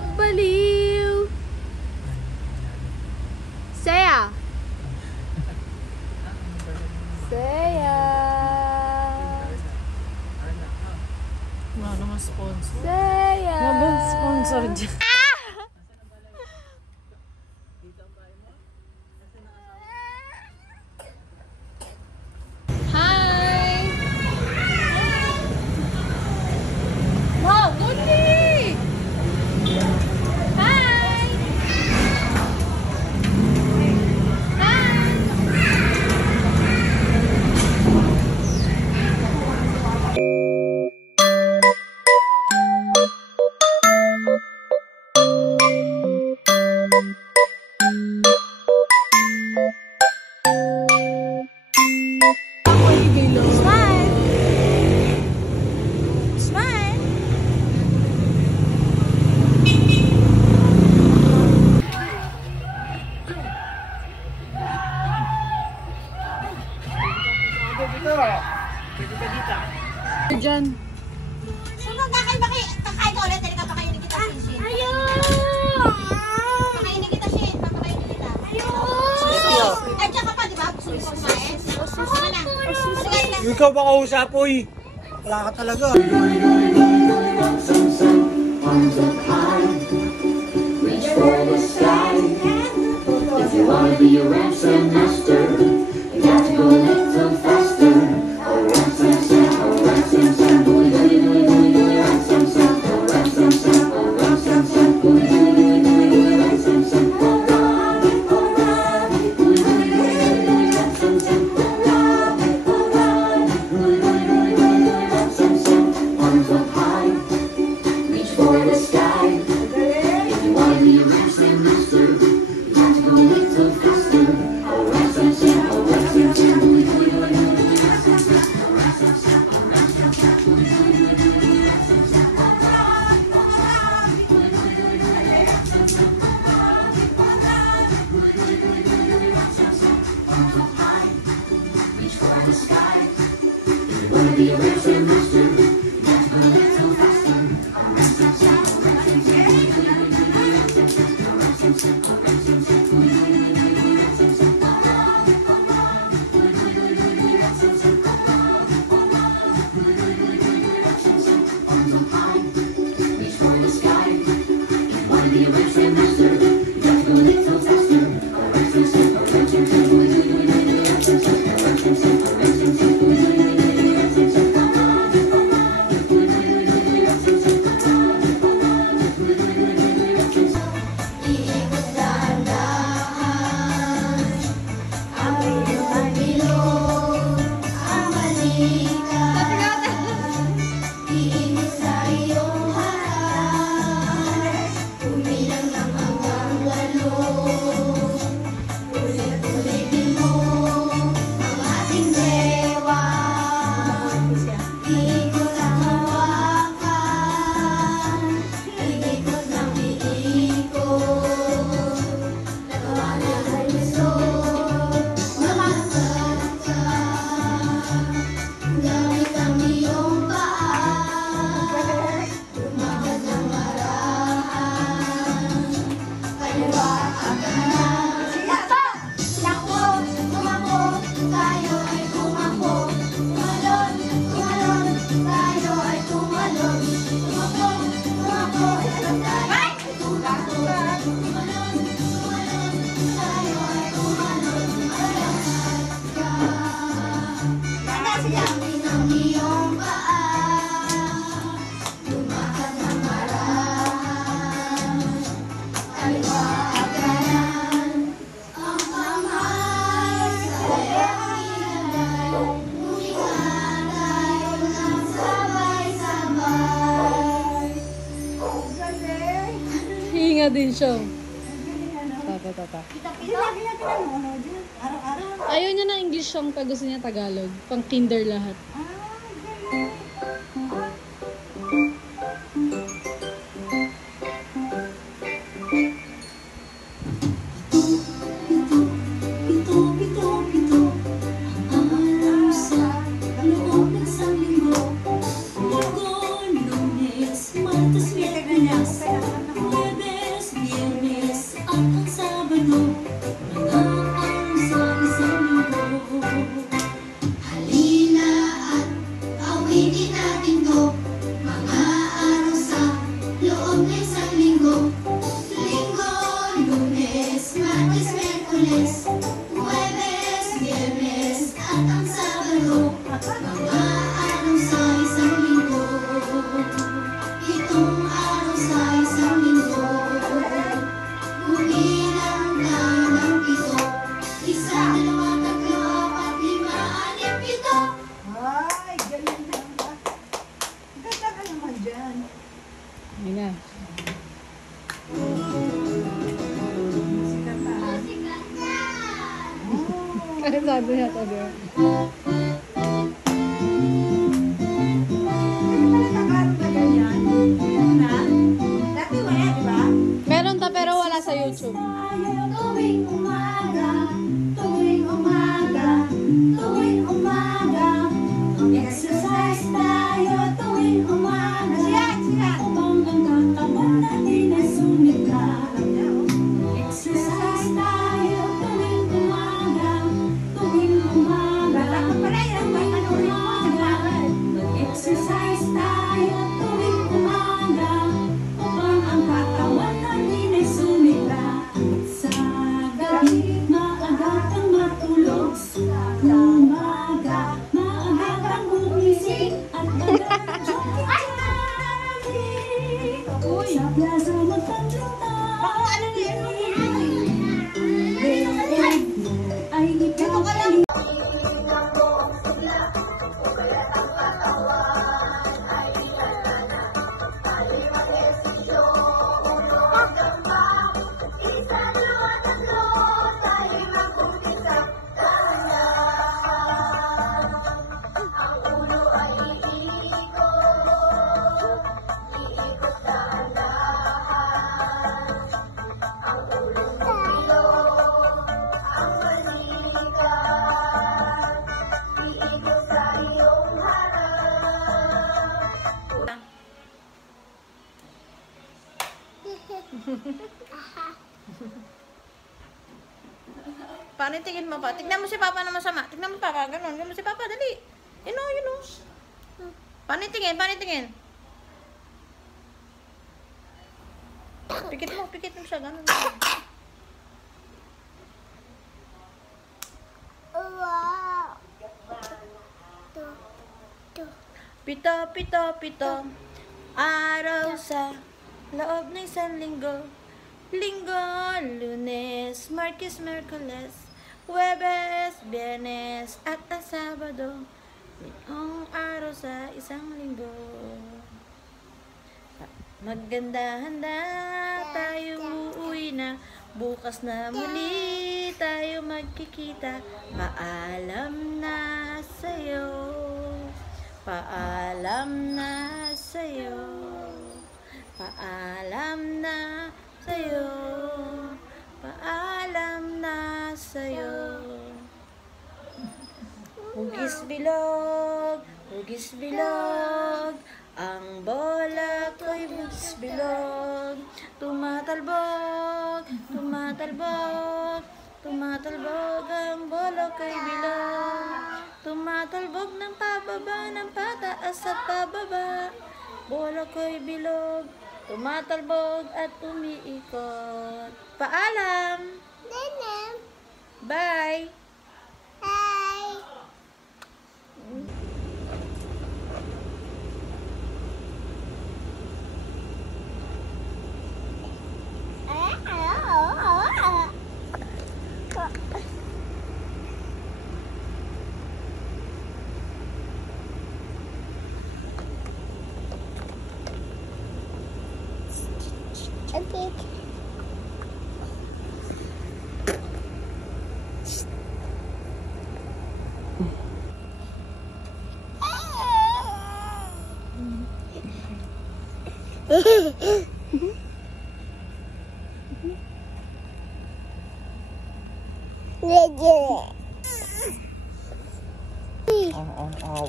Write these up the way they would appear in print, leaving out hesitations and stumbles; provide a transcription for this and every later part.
Baliw! Baliw! Saya! Saya! Wala naman sponsor. Saya! Wala ba sponsor dyan? Hi! Wow, Gundi! Hi! Smile! Smile! Diyan. So, kakain ka ulit. Dali ka pakainin kita, Shin. Ayun! Pakainin kita, Shin. Papakainin kita. Ayun! Ay, tsaka pa, di ba? Gusto mo kumain? Sige na. Ikaw ba kausap, uy? Wala ka talaga. Reach for the sky. If you wanna be a ransom master, you got to go a little faster. Oh, ransom, oh, ransom, booey, booey, booey, booey, booey, ransom, oh, ransom, oh, ransom, booey, booey, booey, booey, booey, ransom, oh, Robbie, booey, booey, booey, booey, ransom, oh, Robbie, booey, booey, booey, booey, ransom, arms up high, reach for the sky. If you wanna be a ransom master, you got to go a little faster. Oh, ransom, oh, ransom, booey, booey, booey, booey, ransom, oh, ransom, oh, ransom, booey, booey, booey, booey, ransom, oh, Robbie, booey, booey, booey, booey, ransom, oh, Robbie, booey, booey, booey, booey, ransom, arms up high, reach for the sky. If you wanna be a ransom master, you got to go a little faster. Oh, ransom, oh, ransom, booey, booey, booey, booey, ransom, oh, ransom, oh, ransom, booey, booey, booey, booey, ransom, oh, Robbie, booey, booey, booey, booey, ransom, oh, Robbie, booey, booey, booey, booey, ransom, arms up high, reach for the sky. If you wanna be a ransom master, you got to go a little faster. Oh, ransom, booey, booey, booey, booey, ransom, oh, ransom, booey, booey, booey, booey, ransom, oh, Robbie, booey, booey, booey, booey, ransom, oh, Robbie, booey, booey, booey, booey, ransom. Iikot dahan-dahan ang iyong bilog, ang balikat. Iinit sa iyong harap, umilang ng hanggang galo. Ulit-ulitin mo ang ating dewa. Ikot ang hawakan, ikot ng iikot. Nagawanan ay gusto, umakat ka. Gamit ang iyong paa, lumakad ng marahan. Kaliwa at kanan. Takbo, tumakbo, tayo ay tumakbo. Tumalon, tumalon, tayo ay tumalon. Tumakbo, tumakbo, tayo ay tumakbo. Tumalon, tumalon, tayo ay tumalon. Malakas ka. Gamit ang iyong paa, lumakad ng marahan. Kaliwa at kanan. Ang pamahal sa ilalay, umikalay ng sabay-sabay. Hinga din siya. Tata. Ayaw niya na English song, gusto niya Tagalog. Pang kinder lahat. Lunes, Martes, Viernes, Sabi niya to, diba? Dati wala, di ba? Meron ta pero wala sa YouTube. Tuwing umaga, tuwing umaga, tuwing umaga, exercise tayo tuwing umaga. Upang ang katawan natin ay sumikat. Exercise tayo tuwing umaga, tuwing umaga, tuwing umaga. Exercise tayo tuwing umaga, upang ang katawan natin ay sumikat. Sa gabi, maaga kang matulog. Sa umaga, maaga kang gumising. At magandang jogging. Sa plaza magpagluta. Ay ikaw ay Paano yung tingin mo pa? Tignan mo si Papa na masama. Tignan mo Papa, ganun. Ganun mo si Papa, dali. Yun o, yun o. Paano yung tingin? Paano yung tingin? Pikit mo siya, ganun. Pito, pito, pito. Araw sa loob ng isang linggo. Linggo, Lunes, Martes, Merkules, Huwebes, Biyernes, at ang Sabado. Ang araw sa isang linggo. Maganda handa, tayo uuwi na. Bukas na muli tayo magkikita. Paalam na sa'yo. Paalam na sa'yo. Paalam na sa'yo. Paalam na sa'yo. Hugis bilog, hugis bilog. Ang bola ko'y hugis bilog. Tumatalbog, tumatalbog. Tumatalbog ang bola ko'y bilog. Tumatalbog ng pababa, ng pataas at pababa. Bola ko'y bilog. Tumatalbog at umiikot. Paalam! Bye! Okay.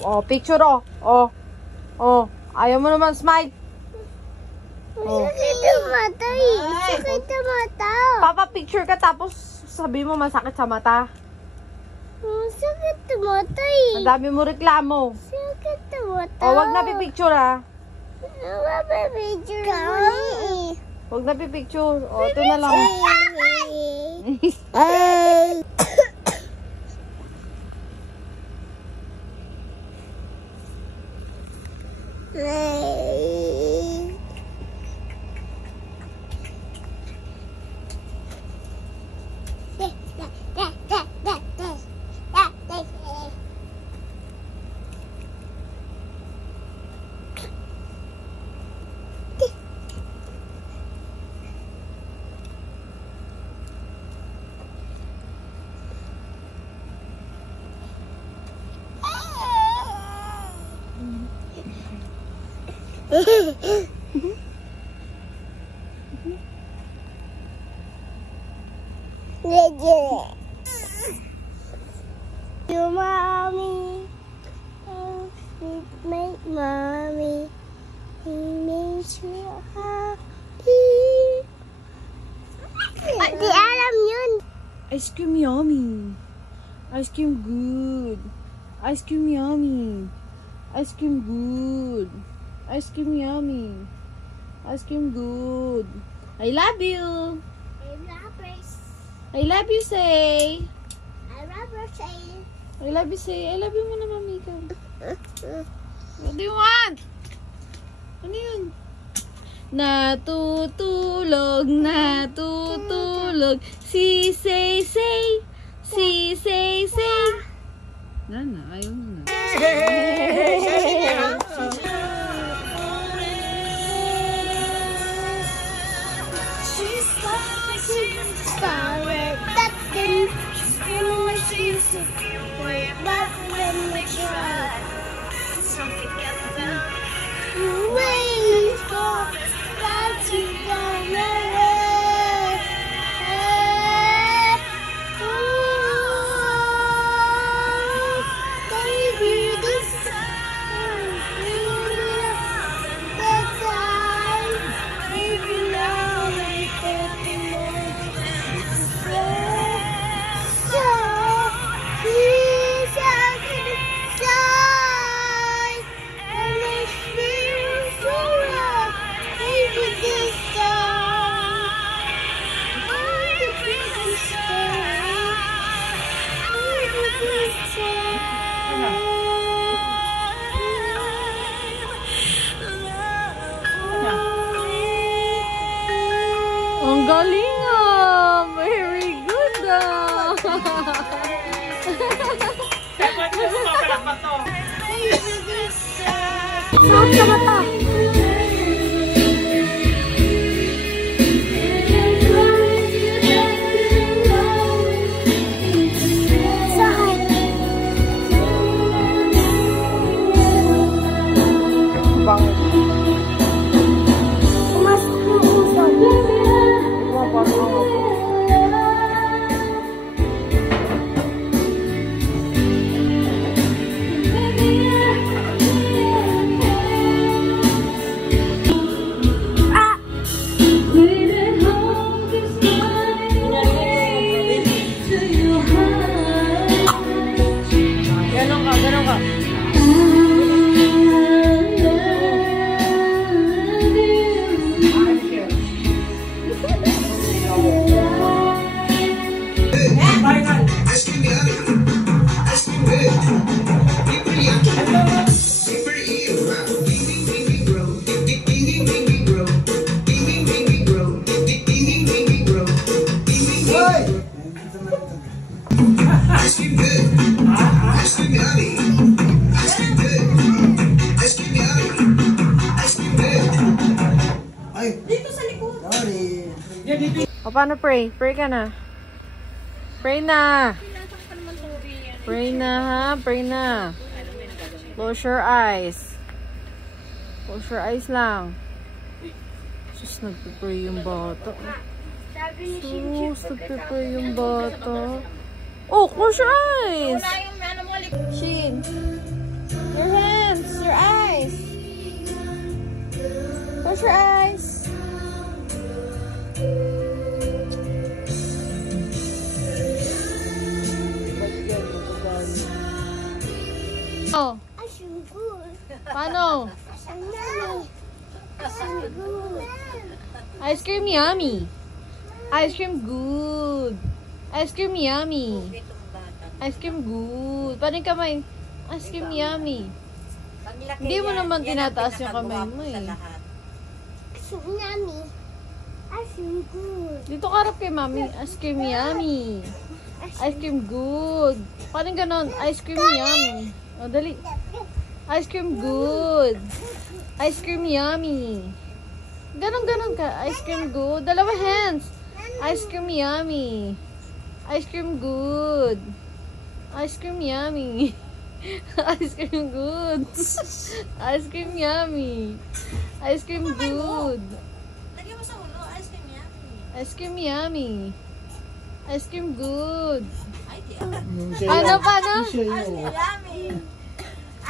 Oh, picture oh. Oh, ayaw mo naman smile. Sakit ang mata eh. Sakit ang mata. Papa, picture ka tapos sabi mo masakit sa mata. Sakit ang mata eh. Ang dami mo reklamo. Sakit ang mata. Oh, wag na pipicture ha. Wag na picture eh. Wag na pipicture. Oh, ito na lang. You mommy, it make mommy, he makes you happy. Di alam yun. Ice cream yummy. Ice cream good. Ice cream yummy. Ice cream good. Ice cream yummy. Ice cream good. I love you. I love you, say. I love you, say. I love you muna, mami ka. What do you want? Ano yun? Natutulog, natutulog. Si, say, say. Si, say, say. Nana, ayaw mo na. Ang galing ah! Very good ah! Saan ka ba to? O, paano pray? Pray ka na. Pray na. Pray na, ha? Pray na. Close your eyes. Close your eyes lang. Sus, nagpipray yung bata. Sus, nagpipray yung bata. Oh, close your eyes. Shin. Your hands. Your eyes. Close your eyes. Oh. Paano? Ice cream yummy. Ice cream good. Ice cream yummy. Ice cream good. Paano yung kamay? Ice cream yummy. Hindi mo naman tinataas yung kamay mo eh. Yummy. Ice cream good. Dito ka harap kay mami. Ice cream yummy. Ice cream good. Paano ganon? Ice cream yummy. O, dali. Ice cream good. Ice cream yummy. Ganon ka. Ice cream good. Dalawa hands. Ice cream yummy. Ice cream good. Ice cream yummy. Ice cream good. Ice cream yummy. Ice cream good. Lagyan mo sa ulo. Ice cream yummy. Ice cream yummy. Ice cream good. Ay, di. Ano pa, no? Yummy.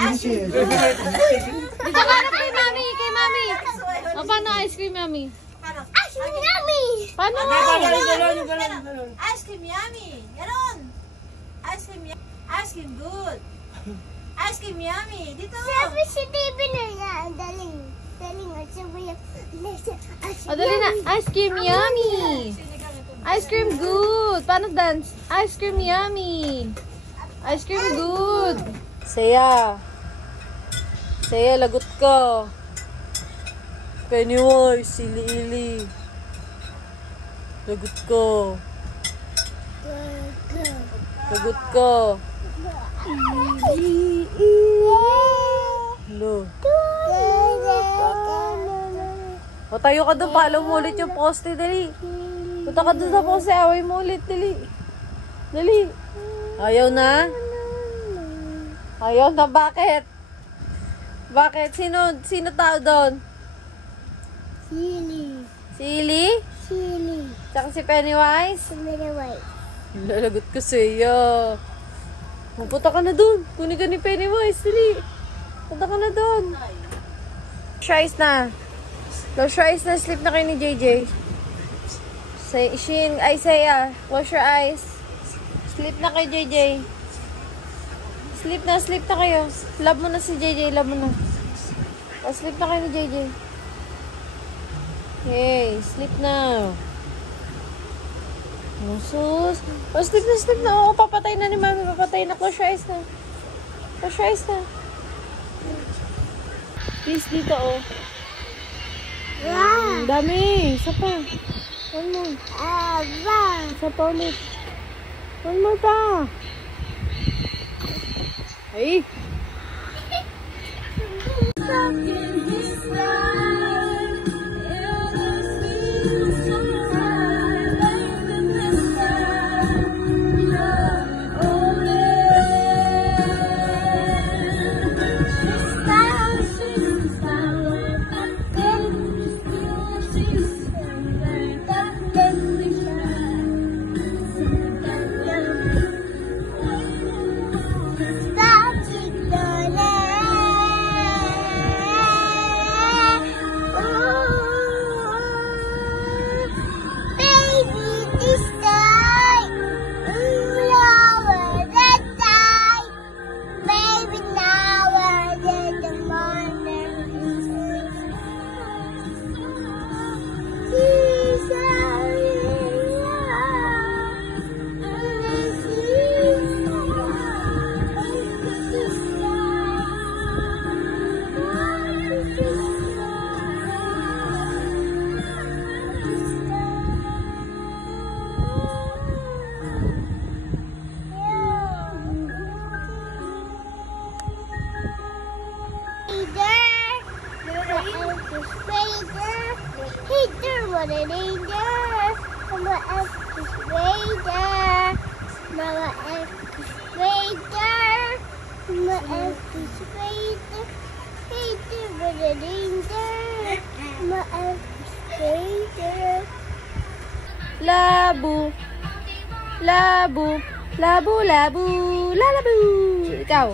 Dito ka na kay mami, kay mami. O, paano ice cream yummy? Paano? Ice cream yummy. Paano? Ice cream yummy. Ganon. Ice cream yummy. Ice cream good. Ice cream yummy. Dito. Sabi si TV na yan. Daling. Sabi niya. O, dali na. Ice cream yummy. Ice cream good. Paano dance? Ice cream yummy. Ice cream good. Saya. Saya, lagot ka. Pennywise, sili-ili. Lagot ka. Lagot ka. Hello. O, tayo ka doon. Palo mo ulit yung poste. Dali. Punta ka doon sa poste. Away mo ulit. Dali. Dali. Ayaw na? Ayaw na. Bakit? Bakit? Sino tao doon? Sili. Si Ili? Tsaka si Pennywise? Pennywise. Lalagot ko sa'yo. Punta ka na doon. Kunin ka ni Pennywise. Dali. Punta ka na doon. Close your eyes na. Close your eyes na. Sleep na kayo ni JJ. Saya. Close your eyes. Sleep na kay JJ. Sleep na kayo. Love mo na si JJ. Love mo na. O, sleep na kayo ni JJ. Hey, sleep na. Musus. O, sleep na. O, papatay na ni Mami. Papatay na. Close your eyes na. Close your eyes na. Please, dito, oh. Ang dami. Isa pa. One more. Isa pa ulit. One more pa. Ay. What a danger! Mama F is Raider. Mama F is Raider. Mama F is Raider. Raider, what a danger! Mama F is Raider. Labu. Labu. Labu, labu. Lalabu. Ikaw.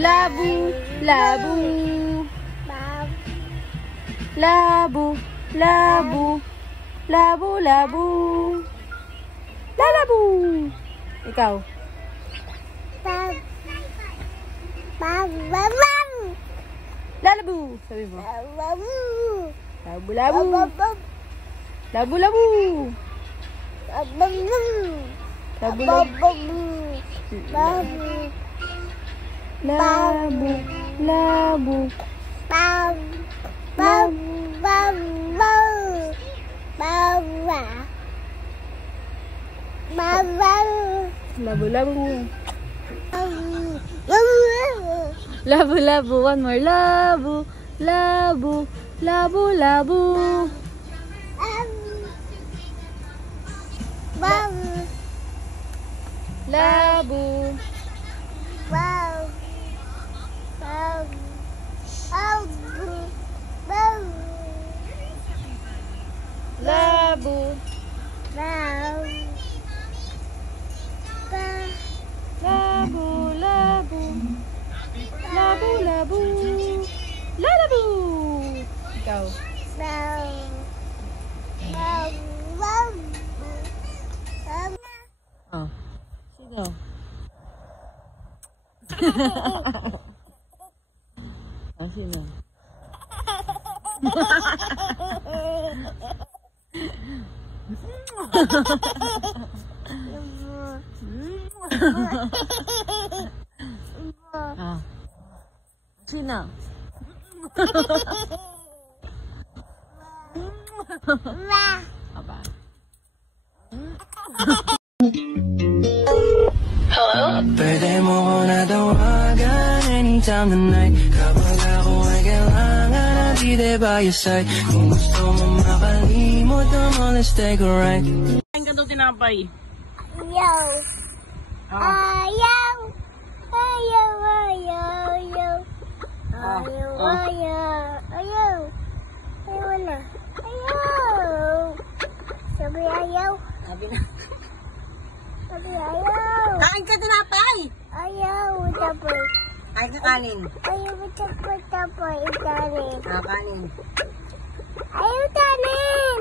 Labu. Labu. Labu, labu, labu, labu, lalabu. Ikaw. Lalabu. Sabi mo. Labu, labu. Labu, labu. Labu, labu. Labu, labu. Labu-labu. Labu-labu. One more. Labu. Labu. Labu-labu. Labu. Wow. Wow. Oh. Wow. Labu. Wow. Labu, labu. Labu, labu. Lalabu. Ikaw. Wow. Wow. Wow. Oh. Sino? Ah, sino? Ah. Sino? Aba. Pwede mo ko natawagan anytime tonight kapag ako ay kailangan na be there by your side. Kung gusto mo makalimot naman, let's take a ride. Kain ka daw tinapay. Ayaw. Ayaw. Ayaw, ayaw, ayaw. Ayaw, ayaw, ayaw. Ayaw na. Ayaw. Sabi ayaw. Sabi ayaw. Kain ka tinapay. Ayaw, tapos. Kain ka kanin. Ayaw, tapos, itanin. Kanin. Ayaw, tanin.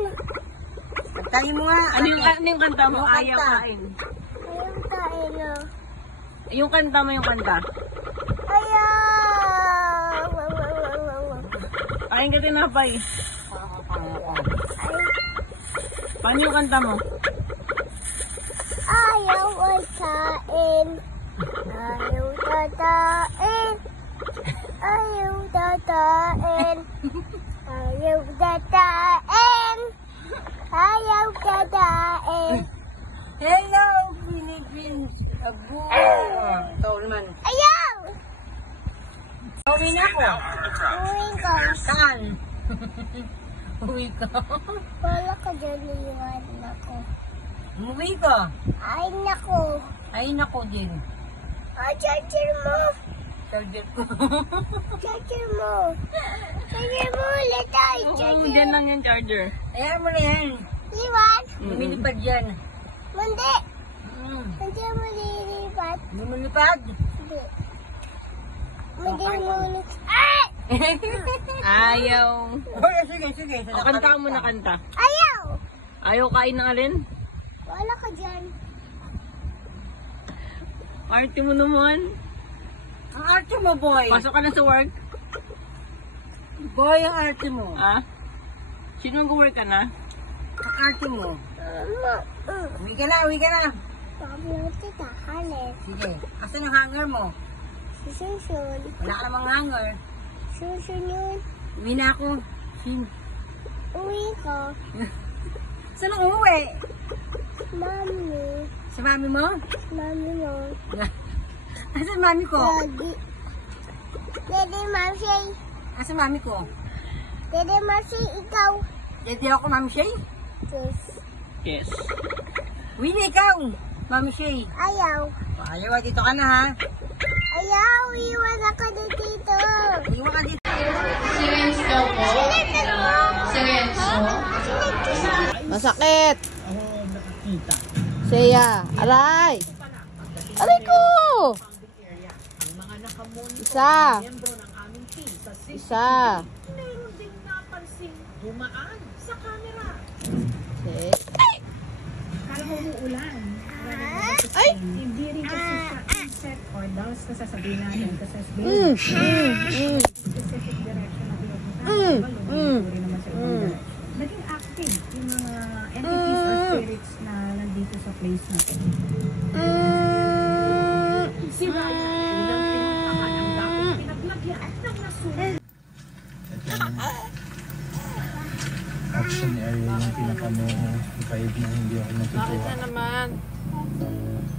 Tayo mo nga. Ano yung kanta mo? Ayaw kain. Ayaw, tanin, oh. Yung kanta mo, yung kanta. Ayaw. Kain ka tinapay. Paano yung kanta mo? Ayaw ay kain. Ayaw tatain. Ayaw tatain. Ayaw tatain. Ayaw tatain. Hello, Philippines. Abu. Ito naman. Ayaw! Uwi na ako. Uwi ko. Saan? Uwi ka. Wala ka dyan iwan ako. Umuwi ka. Ay nako. Ay, nako din. Charger mo. Charger ko. Charger mo. Charger mo ulit ay. Oo, dyan lang yung charger. Ayan mo na yan. Iwan. Lumilipad yan. Hindi. Hindi mo lilipat. Lumilipad? Hindi. Hindi mo ulit. Ay! Ayaw. Oh, sige, sige. O, kanta mo na kanta. Ayaw! Ayaw kain ng alin? Wala ka dyan. Arte mo naman. Ang arte mo, boy. Pasok ka na sa work. Boy, ang arte mo. Ah? Sino mag-work ka na? Ang arte mo. Mama. Uwi ka na, uwi ka na. Sabi mo tita, halit. Sige. Asan ang hanger mo? Si Susun. Wala ka namang hanger. Susun yun. Uwi na ako. Uwi ko. Saan ang umuwi? Mami. Sa mami mo? Mami mo. Asan mami ko? Lagi. Dede Marcy. Asan mami ko? Dede Marcy, ikaw. Dede ako, Mami Shay? Yes. Yes. Uwi na ikaw, Mami Shay. Ayaw. Ayaw, dito ka na ha. Ayaw, iwan ako na dito. Iwan ka dito. Masakit. Seya. Aray. Aray ko. Isa. Isa. Dumaan sa camera. Okay. Kala mo umuulan. Ay! Hindi rin kasi siya insect or dust na sasabihin natin kasi specific direction na pinupuntahan. Rin naman sa ibang direction. Naging active yung mga entities or spirits na nandito sa place natin. Si Raja, unang pinuntahan ang dapat pinaglagyan ng nasulat. Action area yung pinaka-kahit na hindi ako natutuwa. naman?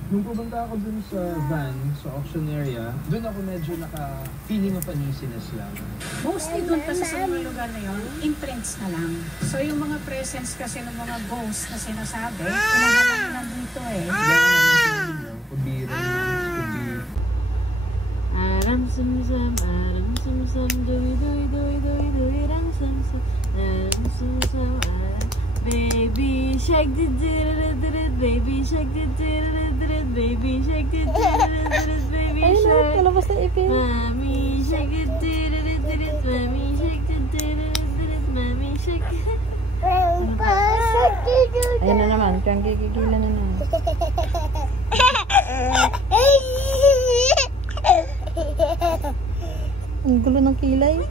Nung pumunta ako dun sa van, sa auction area, dun ako medyo naka-feeling of uneasiness lang. Mostly doon kasi sa mga lugar na yun, imprints na lang. So yung mga presence kasi ng mga ghosts na sinasabi, pinahalang nandito eh. Kaya nga yung sinabi niyo, could be sum sum, aram sum sum, doi doi doi doi doi, ram sum sum, aram sum sum, aram. Baby shark did it, baby shark did it, baby shark did it, baby shark. Palabas na ipin. Mommy shark did it, mommy shark did it, mommy shark. Ayan na naman, kang kikigilan na naman. Ang gulo ng kilay.